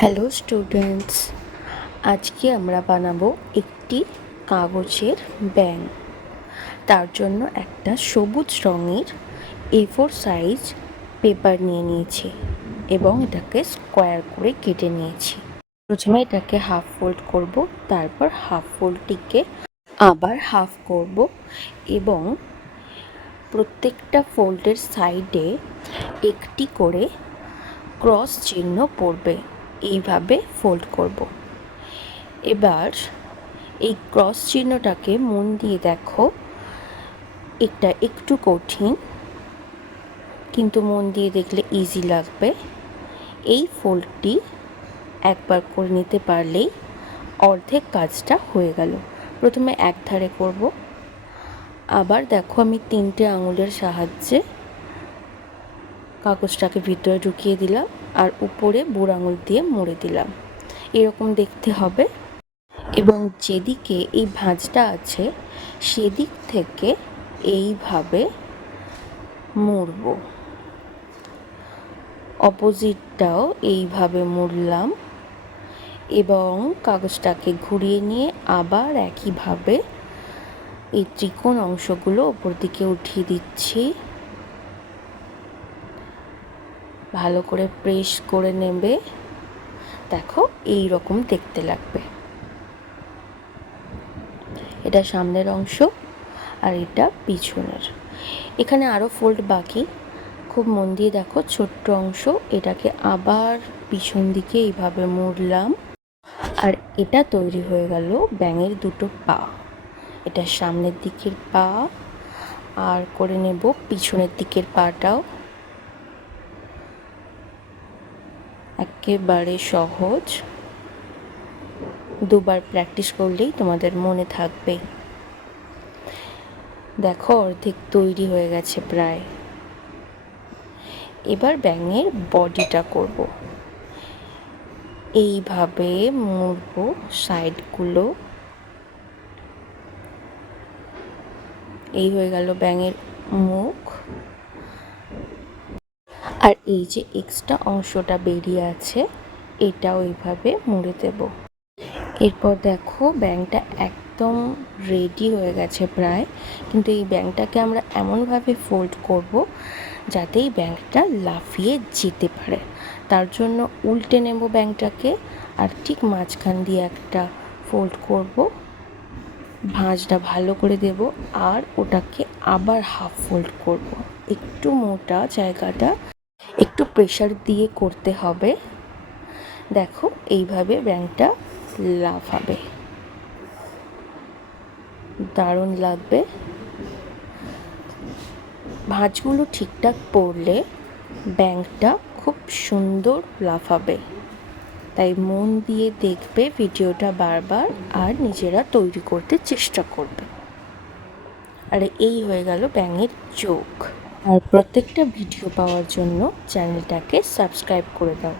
Hello students, আজকে আমরা বানাবো একটি কাগজের ব্যাঙ। তার জন্য একটা সবুজ রঙের A4 সাইজ পেপার নিয়ে নিয়েছি এবং এটাকে স্কোয়ার করে কেটে নিয়েছি। প্রথমে এটাকে হাফ ফোল্ড করব, তারপর হাফ ফোল্ডটিকে আবার হাফ করব এবং প্রত্যেকটা ফোল্ডের সাইডে একটি করে ক্রস চিহ্ন পড়বে। এইভাবে ফোল্ড করব। এবার এই ক্রস চিহ্নটাকে মন দিয়ে দেখো, এটা একটু কঠিন কিন্তু মন দিয়ে দেখলে ইজি লাগবে। এই ফোল্ডটি একবার করে নিতে পারলেই অর্ধেক কাজটা হয়ে গেল। প্রথমে এক ধারে করব, আবার দেখো আমি 3টে আঙুলের সাহায্যে কাগজটাকে ভিতরে ঢুকিয়ে দিলাম আর উপরে বুড়ো আঙুল দিয়ে মুড়ে দিলাম। এরকম দেখতে হবে এবং যেদিকে এই ভাঁজটা আছে সেদিক থেকে এইভাবে মুড়ব। অপোজিটটাও এইভাবে মুড়লাম এবং কাগজটাকে ঘুরিয়ে নিয়ে আবার একইভাবে এই ত্রিকোণ অংশগুলো ওপর দিকে উঠিয়ে দিচ্ছি। ভালো করে প্রেস করে নেবে। দেখো এই রকম দেখতে লাগবে। এটা সামনের অংশ আর এটা পিছনের। এখানে আরও ফোল্ড বাকি, খুব মন দিয়ে দেখো। ছোট্ট অংশ, এটাকে আবার পিছন দিকে এইভাবে মুড়লাম আর এটা তৈরি হয়ে গেল ব্যাঙের দুটো পা। এটা সামনের দিকের পা আর করে নেব পিছনের দিকের পাটাও। একেবারে সহজ, দুবার প্র্যাকটিস করলেই তোমাদের মনে থাকবে। দেখো অর্ধেক তৈরি হয়ে গেছে প্রায়। এবার ব্যাঙের বডিটা করব। এইভাবে মুড়ব সাইডগুলো। এই হয়ে গেল ব্যাঙের মুখ। আর এই যে এক্সট্রা অংশটা বেরিয়ে আছে এটাও এইভাবে মুড়ে দেব। এরপর দেখো ব্যাঙটা একদম রেডি হয়ে গেছে প্রায়, কিন্তু এই ব্যাঙটাকে আমরা এমনভাবে ফোল্ড করব যাতে এই ব্যাঙটা লাফিয়ে যেতে পারে। তার জন্য উল্টে নেব ব্যাঙটাকে আর ঠিক মাঝখান দিয়ে একটা ফোল্ড করব, ভাঁজটা ভালো করে দেব আর ওটাকে আবার হাফ ফোল্ড করব। একটু মোটা জায়গাটা একটু প্রেশার দিয়ে করতে হবে। দেখো এইভাবে ব্যাঙটা লাফাবে, দারুণ লাগবে। ভাঁজগুলো ঠিকঠাক পড়লে ব্যাঙটা খুব সুন্দর লাফাবে। তাই মন দিয়ে দেখবে ভিডিওটা বারবার আর নিজেরা তৈরি করতে চেষ্টা করবে। আর এই হয়ে গেল ব্যাঙের চোখ। আর প্রত্যেকটা ভিডিও পাওয়ার জন্য চ্যানেলটাকে সাবস্ক্রাইব করে দাও।